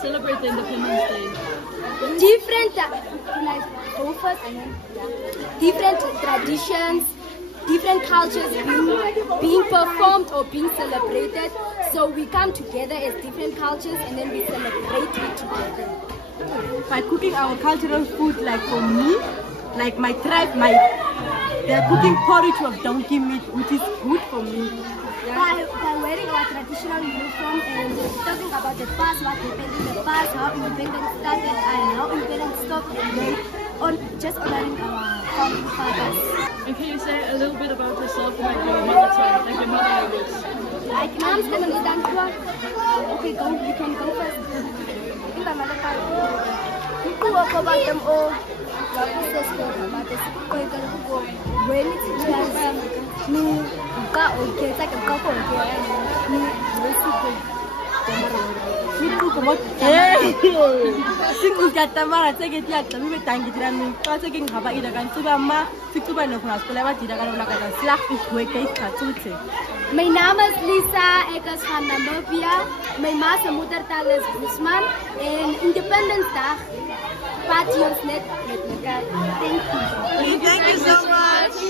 celebrate the Independence Day? Different, go first, and then, different traditions, different cultures being performed or being celebrated. So we come together as different cultures and then we celebrate it together. By cooking our cultural food, like for me, like my tribe, they're cooking porridge of donkey meat, which is good for me. By wearing our traditional uniform and talking about the past, what happened in the past, how independence started and how independence stopped, and then just honoring our founding fathers. And can you say a little bit about yourself, like your mother tongue, like your mother language? Mom's going to dance. Okay, go. You can go first. In my mother tongue. You go about them all. When it's just me, got okay, it's like a couple of me, Sing ukatamara take tiakta mi betangitira mi paseke ngaba ida kan suba ma sikuba no kuna skola ba dira kana kata slag is weke katutse. My naam is Lisa, ek is van Namibia. My ma se moedertaal is Guzman en Independence Dag praat ons net met mekaar. Thank you. Thank you so much.